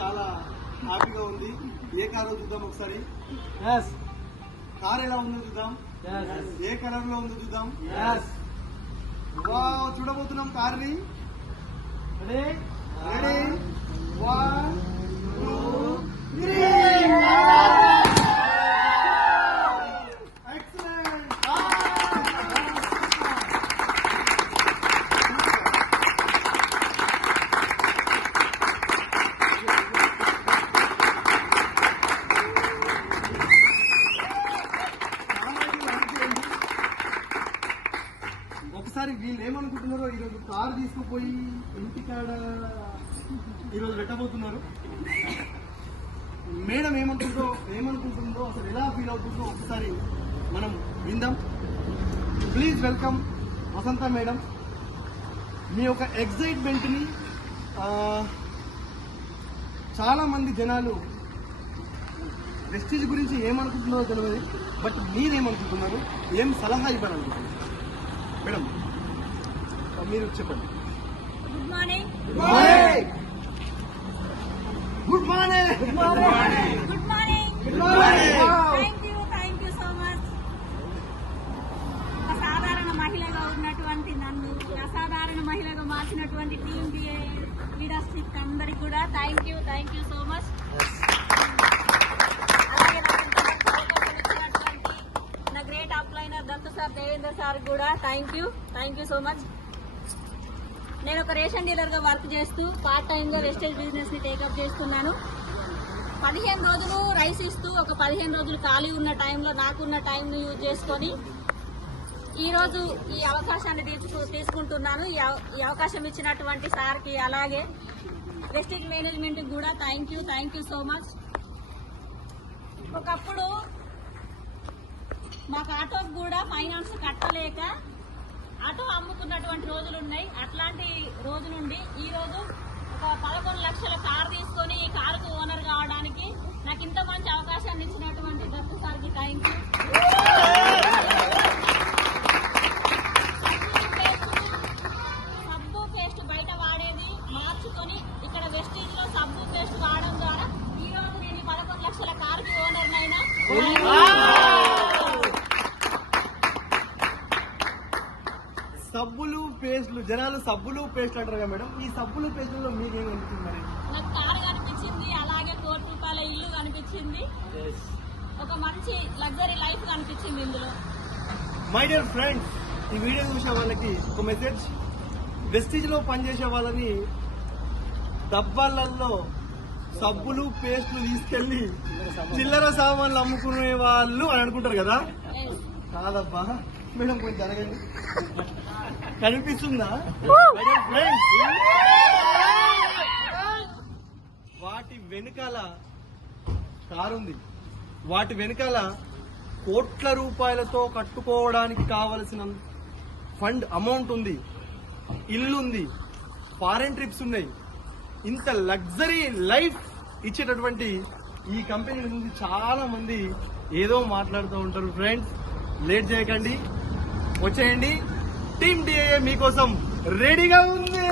చాలా హ్యాపీగా ఉంది. ఏ కారో చూద్దాం ఒకసారి. కార్ ఎలా ఉందో చూద్దాం. ఏ కలర్ లో ఉందో చూద్దాం. వావ్, చూడబోతున్నాం కార్ని. రెడీ 1 2 3. ఒకసారి వీళ్ళు ఏమనుకుంటున్నారో, ఈరోజు కారు తీసుకుపోయి ఇంటికాడ ఈరోజు పెట్టబోతున్నారు. మేడం ఏమనుకుంటుందో అసలు ఎలా ఫీల్ అవుతుందో ఒకసారి మనం విందాం. Please welcome Vasantha madam. మీ యొక్క ఎక్సైట్మెంట్ని చాలా మంది జనాలు వెస్టీజ్ గురించి ఏమనుకుంటున్నారో తెలియదు, బట్ మీరేమనుకుంటున్నారు, ఏం సలహా ఇవ్వాలనుకుంటున్నారు మేడం? మీరు చెప్పండి. Good morning. Good morning. Good morning. Good morning. Good morning. Thank you so much. ఒక సాధారణ మహిళగా ఉన్నటువంటి నన్ను అసాధారణ మహిళగా మార్చినటువంటి టీమ్ లీడర్షిప్ అందరికి కూడా థ్యాంక్ యూ సో మచ్. అలాగే నా గ్రేట్ అప్లైనర్ దత్తు సార్, దేవేంద్ర సార్ కూడా థ్యాంక్ యూ సో మచ్. నేను ఒక రేషన్ డీలర్ గా వర్క్ చేస్తూ పార్ట్ టైమ్ గా వెస్టేజ్ బిజినెస్ ని టేకప్ చేస్తున్నాను. 15 రోజులు రైస్ ఇస్తూ ఒక 15 రోజులు ఖాళీ ఉన్న టైంలో నాకున్న టైంను యూజ్ చేసుకొని ఈ రోజు ఈ అవకాశాన్ని తీసుకుంటున్నాను. ఈ అవకాశం ఇచ్చినటువంటి సార్కి అలాగే వెస్టేజ్ మేనేజ్మెంట్ కూడా థ్యాంక్ యూ సో మచ్. ఒకప్పుడు మాకు ఆటోకి కూడా ఫైనాన్స్ కట్టలేక ఆటో అమ్ముకున్నటువంటి రోజులు ఉన్నాయి. అట్లాంటి రోజు నుండి ఈ రోజు ఒక 11 లక్షల కారు తీసుకొని ఈ కారుకు ఓనర్ కావడానికి నాకు ఇంత మంచి అవకాశాన్ని ఇచ్చినటువంటి దత్తు సార్కి థ్యాంక్ యూ. సబ్బు పేస్ట్ బయట వాడేది మార్చుకొని ఇక్కడ వెస్టీజ్ లో సబ్బు పేస్ట్ వాడడం ద్వారా ఈ రోజు నేను 11 లక్షల కారుకి ఓనర్ నైనా. సబ్బులు పేస్ట్లు, జనాలు సబ్బులు పేస్ట్లు అంటారు కదా మేడం, ఈ సబ్బులు పేస్టుల్లో మీకేం అనిపిస్తుంది మరి? నాకు కారు కనిపించింది, అలాగే ₹1 కోటి ఇల్లు కనిపించింది, ఒక మంచి లగ్జరీ లైఫ్ కనిపించింది ఇందులో. మై డియర్ ఫ్రెండ్స్, ఈ వీడియో చూసే వాళ్ళకి ఒక మెసేజ్. వెస్టీజ్ లో పనిచేసే వాళ్ళని డబ్బాలలో సబ్బులు పేస్ట్లు తీసుకెళ్లి చిల్లర సామాన్లు అమ్ముకునే వాళ్ళు అని అనుకుంటారు కదా. కాదబ్బా మేడం, కొంచెం జరగండి. కనిపిస్తుందా ఫ్రెండ్స్? వాటి వెనుకాల కారుంది, వాటి వెనుకాల కోట్ల రూపాయలతో కట్టుకోవడానికి కావలసిన ఫండ్ అమౌంట్ ఉంది, ఇల్లుంది, ఫారెన్ ట్రిప్స్ ఉన్నాయి. ఇంత లగ్జరీ లైఫ్ ఇచ్చేటటువంటి ఈ కంపెనీ గురించి చాలా మంది ఏదో మాట్లాడుతూ ఉంటారు. ఫ్రెండ్స్, లేట్ చేయకండి, వచ్చేయండి. టీమ్ డిఏ మీకోసం రెడీగా ఉంది.